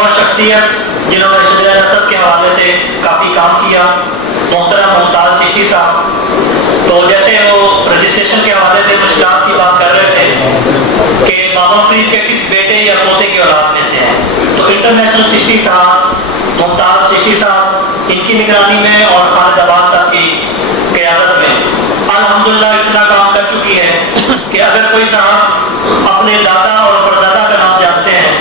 اور شخصیت جنہوں نے شجرہ نسب کے حوالے سے کافی کام کیا، محترم ممتاز چشتی صاحب. تو جیسے وہ رجسٹریشن کے حوالے سے مشکلات کی بات کر رہے تھے کہ بابا فرید کے کس بیٹے یا پوتے کی اولاد میں سے ہیں، تو انٹرنیشنل چشتی تھا ممتاز چشتی صاحب، ان کی نگرانی میں اور خالد عباس صاحب کی قیادت میں الحمدللہ اتنا کام کر چکی ہے کہ اگر کوئی صاحب اپنے دادا اور پردادا کا نام جانتے ہیں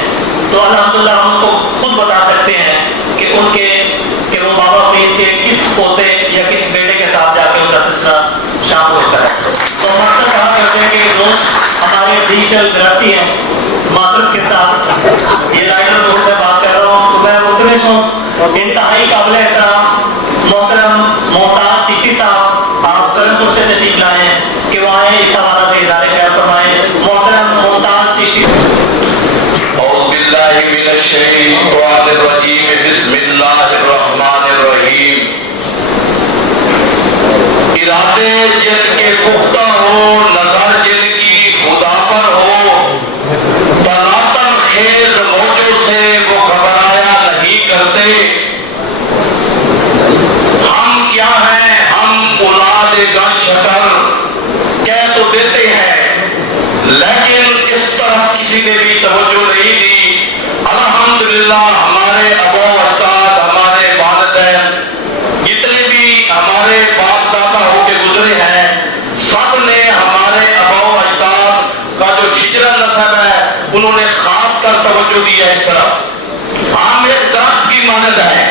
تو الحمدللہ ہم ان کو خود بتا سکتے ہیں کہ وہ بابا فرید کے کس پوتے یا کس بیٹے کے ساتھ جا کے ان کا سلسلہ شامل ہوتا ہے. تو ہم اکثر کہا کرتے ہیں کہ دوست ہمارے ڈیجیٹل گراسی ہیں معذرت کے ساتھ، یہ رائٹر دوست سے بات کر رہا ہوں، تو میں مدرس ہوں، انتہائی قابل احترام محترم ممتاز چشتی صاحب آپ کرم پور سے تشریف لائے ہیں کہ وہ آئیں اس حوالہ سے اظہار خیال فرمائیں. محترم ممتاز چشتی اعوذ باللہ من الشیطان الرجیم بسم اللہ الرحمن الرحیم. ارادے جن کے پختہ ہو، نظر جن کی خدا پر ہو، تناتن خیز موجوں سے وہ گھبرایا نہیں کرتے. ہم کیا ہیں، ہم اولاد گن شکر کہہ تو دیتے ہیں لیکن اس طرف کسی نے بھی توجہ نہیں دی. الحمدللہ ہمارے ابا اجداد، ہمارے والدین، جتنے بھی ہمارے باپ دادا ہو کے گزرے ہیں، سب نے ہمارے ابا اجداد کا جو شجرہ نسب ہے انہوں نے خاص کر توجہ دی ہے اس طرف. ہم ایک درخت کی مانند ہیں،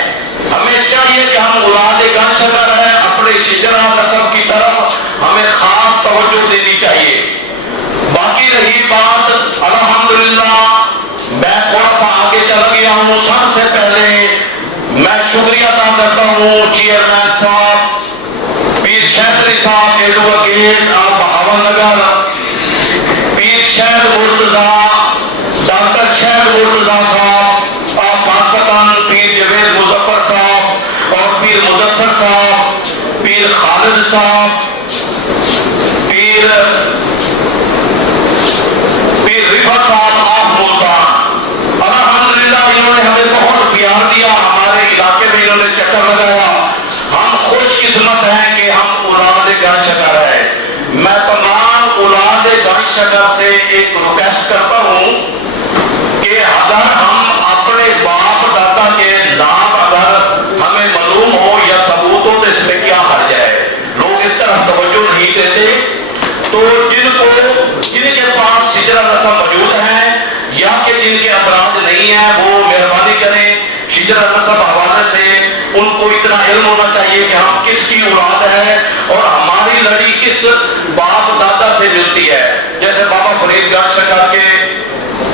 ہمیں چاہیے کہ ہم اولاد گن شکر ہیں، اپنے شجرہ نسب کی طرف ہمیں خاص توجہ دینی چاہیے. باقی رہی بات الحمدللہ میں تھوڑا سا آگے چلا گیا ہوں. سب سے پہلے میں شکریہ ادا کرتا ہوں چیئرمین صاحب پیر شیخ علی صاحب ایڈوکیٹ آپ بہاول نگر، پیر شیخ مرتضی ڈاکٹر شیخ مرتضی صاحب آپ پاکستان، پیر جوید مظفر صاحب اور پیر مدثر صاحب، پیر خالد صاحب، پیر رفعت صاحب آپ ملتان. الحمدللہ انہوں نے ہمیں بہت پیار دیا، ہمارے علاقے میں انہوں نے چکر لگایا. ہم خوش قسمت ہیں کہ ہم اولاد گن شکر ہیں. میں تمام اولاد گن شکر سے ایک ریکویسٹ کرتا ہوں کہ اگر ہم اپنے باپ دادا کے نام اگر ہمیں معلوم ہو یا ثبوت ہو تو اس میں کیا حرج ہے. لوگ اس طرف توجہ نہیں دیتے. تو جن کے پاس شجرہ نسب موجود ہیں یا کہ جن کے افراد نہیں ہیں وہ مہربانی کریں شجرہ نسب حوالے سے ان کو اتنا علم ہونا چاہیے کہ ہم کس کی اولاد ہے اور ہماری لڑی کس باپ دادا سے ملتی ہے. جیسے بابا فرید گن شکر کے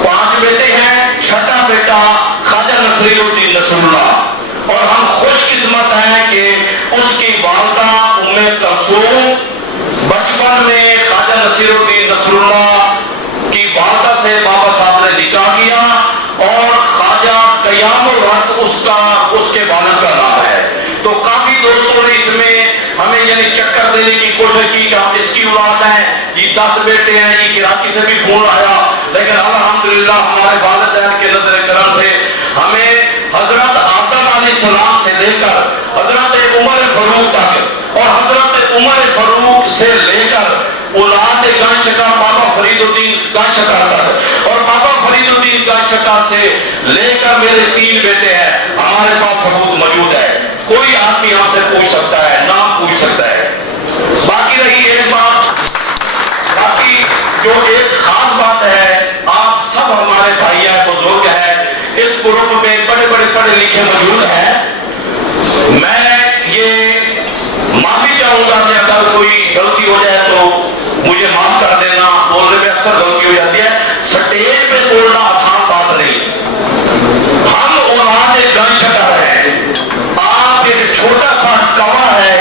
5 بیٹے ہیں، چھٹا بیٹا خواجہ نصیر الدین نصر اللہ، اور ہم خوش قسمت ہیں کہ اس کی والدہ ام کلثوم بچپن میں خواجہ نصیر الدین نصر اللہ کی والدہ سے بابا صاحب نے نکاح کیا اور خواجہ قیام الحق اس کے والد کا نام ہے. تو کافی دوستوں نے اس میں ہمیں یعنی چکر دینے کی کوشش کی کہ ہم اس کی اولاد ہیں، یہ 10 بیٹے ہیں، یہ کراچی سے بھی فون آیا، لیکن الحمدللہ ہمارے والدین کے نظر کرم سے ہمیں حضرت آدم علیہ السلام سے لے کر حضرت عمر فاروق تک اور حضرت عمر فاروق سے لے کر اولاد گن شکر بابا فرید الدین گن شکر تک اور بابا فرید الدین گن شکر سے لے کر میرے 3 بیٹے ہیں. ہمارے پاس ثبوت موجود ہے، کوئی آدمی ہم سے پوچھ سکتا ہے، نام پوچھ سکتا ہے. باقی رہی ایک بات، باقی جو ایک خاص بات ہے، آپ سب ہمارے بھائی ہیں، بزرگ ہیں، اس گروپ میں بڑے بڑے پڑھے لکھے موجود ہیں. میں یہ معافی چاہوں گا کہ اگر کوئی غلطی ہو جائے تو مجھے معاف کر دینا، بولنے میں اکثر غلطی ہو جاتی ہے. سٹیج پہ بولنا آسان بات نہیں. ہم اولاد گن شکر ہیں. آپ ایک چھوٹا سا کوا ہے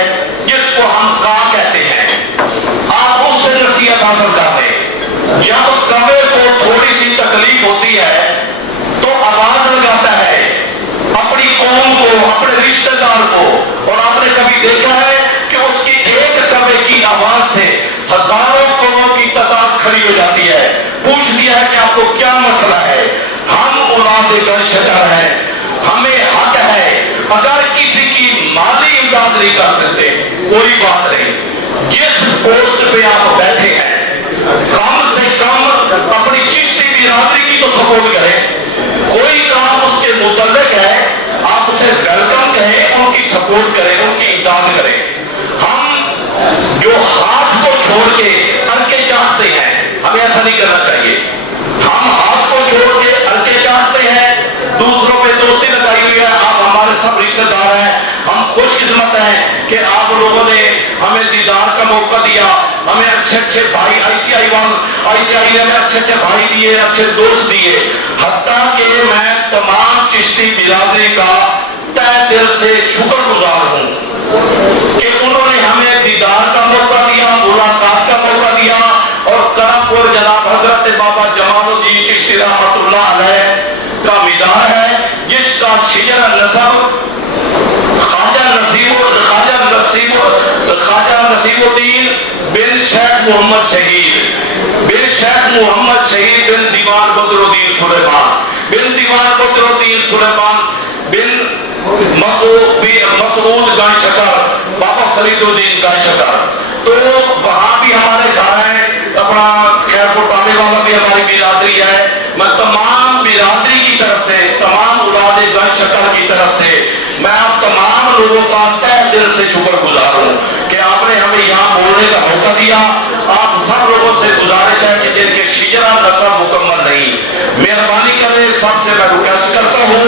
جس کو ہم کا کہتے ہیں، آپ اس سے نصیحت حاصل کر لیں. جب کوے کو تھوڑی سی تکلیف ہوتی ہے تو آواز لگاتا ہے اپنی قوم کو، اپنے رشتہ دار کو، اور آپ نے کبھی دیکھا ہے کہ اس کی ایک کوے کی آواز سے ہزاروں قوموں کی تعداد کھڑی ہو جاتی ہے. پوچھ دیا ہے کہ آپ کو کیا مسئلہ ہے، ہم اولاد گن شکر ہیں، ہمیں حق ہے، اگر کسی کی مالی امداد نہیں کر سکتے کوئی بات نہیں، جس پوسٹ پہ آپ بیٹھے ہیں کم سے کم اپنی چشتی برادری کی تو سپورٹ کریں، کوئی کام اس کے متعلق ہے آپ اسے ویلکم کہیں، ان کی سپورٹ کریں، ان کی امداد کریں۔ ہم جو ہاتھ کو چھوڑ کے ارکے چاہتے ہیں ہمیں ایسا نہیں کرنا چاہیے، ہم ہاتھ کو چھوڑ کے ارکے چاہتے ہیں، دوسروں پہ دوستی لگائی ہوئی ہے، آپ ہمارے سب رشتہ دار ہیں، ہم خوش قسمت ہیں کہ آپ لوگوں نے ہمیں دیدار کا موقع دیا، ہمیں اچھے اچھے بھائی آئی سی آئی نے ہمیں اچھے اچھے بھائی دیے، اچھے دوست دیے، حتیٰ کہ میں تمام چشتی برادری کا تہ دل سے شکر گزار ہوں کہ انہوں نے ہمیں دیدار کا موقع دیا، ملاقات کا موقع دیا، اور کرم پور جناب حضرت بابا جمال الدین چشتی رحمۃ اللہ علیہ کا مزار ہے، جس کا شجر نسب خواجہ نصیب الدین بن شیخ محمد شہید بن دیوان بدر الدین سلیمان بن مسعود گن شکر بابا فرید الدین گن شکر۔ تو وہاں بھی ہمارے گھر ہیں، اپنا خیرپور ٹالے والا بھی ہماری برادری ہے۔ میں تمام برادری کی طرف سے، تمام اولاد گن شکر کی طرف سے میں آپ تمام لوگوں کا تہ دل سے شکر گزار ہوں کہ آپ نے ہمیں یہاں بولنے کا موقع دیا۔ آپ سب لوگوں سے گزارش ہے کہ جن کے شجرہ نسب مکمل نہیں، مہربانی کریں، سب سے میں ریکویسٹ کرتا ہوں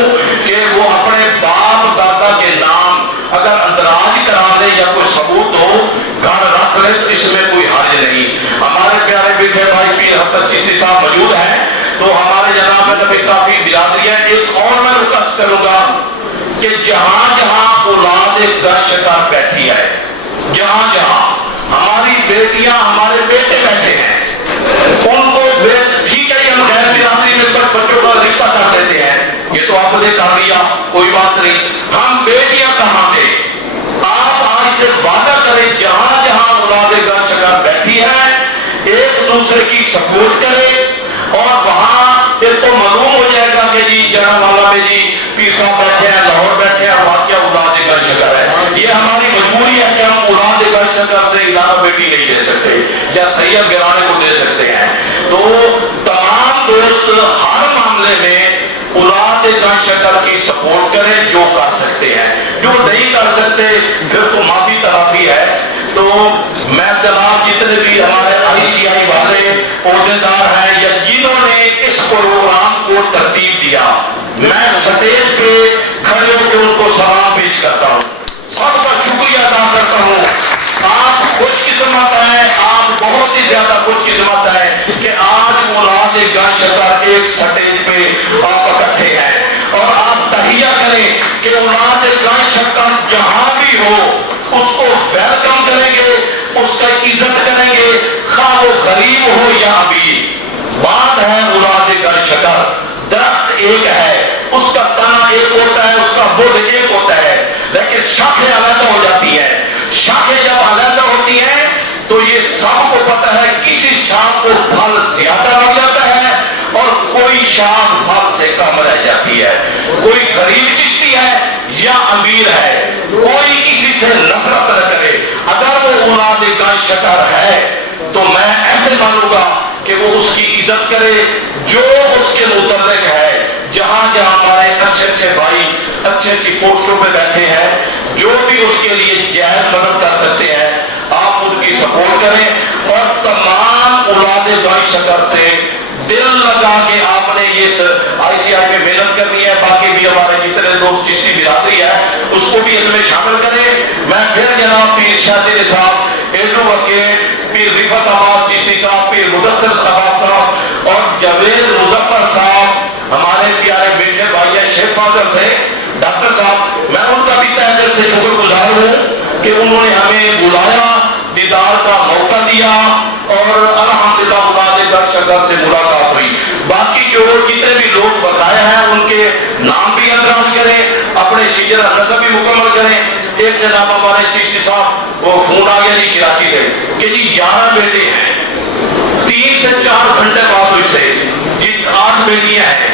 کہ وہ اپنے باپ دادا کے نام اگر اندراج کرا لے یا کوئی ثبوت ہو گھر رکھ لے تو اس میں کوئی حرج نہیں۔ ہمارے پیارے بیٹے بھائی پیر حسن چشتی صاحب موجود ہیں، تو ہمارے جناب میں کبھی کافی برادری ہے۔ ایک اور میں ریکویسٹ کروں گا کہ جہاں جہاں اولاد گن شکر بیٹھی ہے، جہاں جہاں ہماری بیٹیاں ہمارے بیٹے بیٹھے ہیں، ان کو ٹھیک ہے ہم غیر برادری میں بچوں کا رشتہ کر دیتے ہیں، یہ تو آپ نے کر لیا کوئی بات نہیں، ہم بیٹیاں کہاں تھے؟ آپ آج سے وعدہ کریں جہاں جہاں اولاد گن شکر بیٹھی ہے ایک دوسرے کی سپورٹ کرے، اور وہاں ایک تو معلوم ہو جائے گا کہ جی جنم والا میں جی پیر صاحب بیٹھے ہیں، لاہور بیٹھے ہیں، واقعہ اولاد گن شکر ہے۔ یہ ہماری مجبوری ہے کہ ہم اولاد گن شکر سے علامہ بیٹی نہیں دے سکتے یا سید گرانے کو دے سکتے ہیں۔ تو تمام دوست ہر معاملے میں اولاد گن شکر کی سپورٹ کریں جو کر سکتے ہیں، جو نہیں کر سکتے پھر تو معافی تلافی ہے۔ تو میں جناب جتنے بھی ہمارے آئی سی آئی والے عہدیدار ہیں یا جنہوں نے اس پروگرام کو ترتیب دیا، میں سٹیج پہ کھڑے ہو کے ان کو سلام پیش کرتا ہوں، سب کا شکریہ ادا کرتا ہوں۔ آپ خوش قسمت ہیں، آپ بہت ہی زیادہ خوش قسمت ہیں کہ آج اولاد گن شکر ایک سٹیج پہ آپ اکٹھے ہیں، اور آپ تحیہ کریں کہ اولاد گن شکر جہاں بھی ہو اس کو ویلکم کریں گے، اس کا عزت کریں گے، خواہ وہ غریب ہو یا امیر۔ بات ہے اولاد گن شکر، درخت ایک ہے، اس کا تنا ایک ہوتا ہے، اس کا بُڈ ایک ہوتا ہے، لیکن شاخیں علیحدہ ہو جاتی ہیں۔ شاخیں جب علیحدہ ہوتی ہیں تو یہ سب کو پتہ ہے کسی شاخ کو پھل زیادہ لگ جاتا ہے اور کوئی شاخ پھل سے کم رہ جاتی ہے، کوئی غریب چشتی ہے یا امیر ہے، کوئی کسی سے نفرت نہ کرے۔ اگر وہ اولاد گن شکر ہے تو میں ایسے مانوں گا کہ وہ اس کی عزت کرے جو اس کے متعلق ہے۔ جہاں جہاں ہمارے اچھے اچھے بھائی اچھی اچھی پوسٹوں پہ بیٹھے ہیں، جو بھی اس کے لیے جائز مدد کر سکتے ہیں آپ ان کی سپورٹ کریں، اور تمام اولاد گن شکر سے دل لگا کے آپ نے یہ آئی سی آئی میں محنت کرنی ہے۔ باقی بھی ہمارے جتنے دوست چشتی برادری ہے اس کو بھی اس میں شامل کریں۔ میں پھر جناب پیر شادی صاحب ایڈو وکے، پیر رفعت عباس چشتی صاحب، پیر مدثر عباس صاحب اور جاوید مظفر صاحب ہمارے پیارے بیٹے بھائی شیخ فاضل سے ڈاکٹر صاحب، میں ان کا بھی تہ دل سے شکر گزار ہوں کہ انہوں نے ہمیں بلایا، دیدار کا موقع دیا، اور الحمدللہ اولاد گن شکر سے ملاقات ہوئی۔ باقی جو جتنے بھی لوگ بتائے ہیں ان کے نام بھی اندراج کریں، اپنے شجرہ نسب بھی مکمل کریں۔ ایک جناب ہمارے چشتی صاحب وہ فون آ گیا جی کراچی سے کہ جی 11 بیٹے ہیں، 3 سے 4 گھنٹے بعد اس سے جی 8 بیٹیاں ہیں۔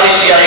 ICI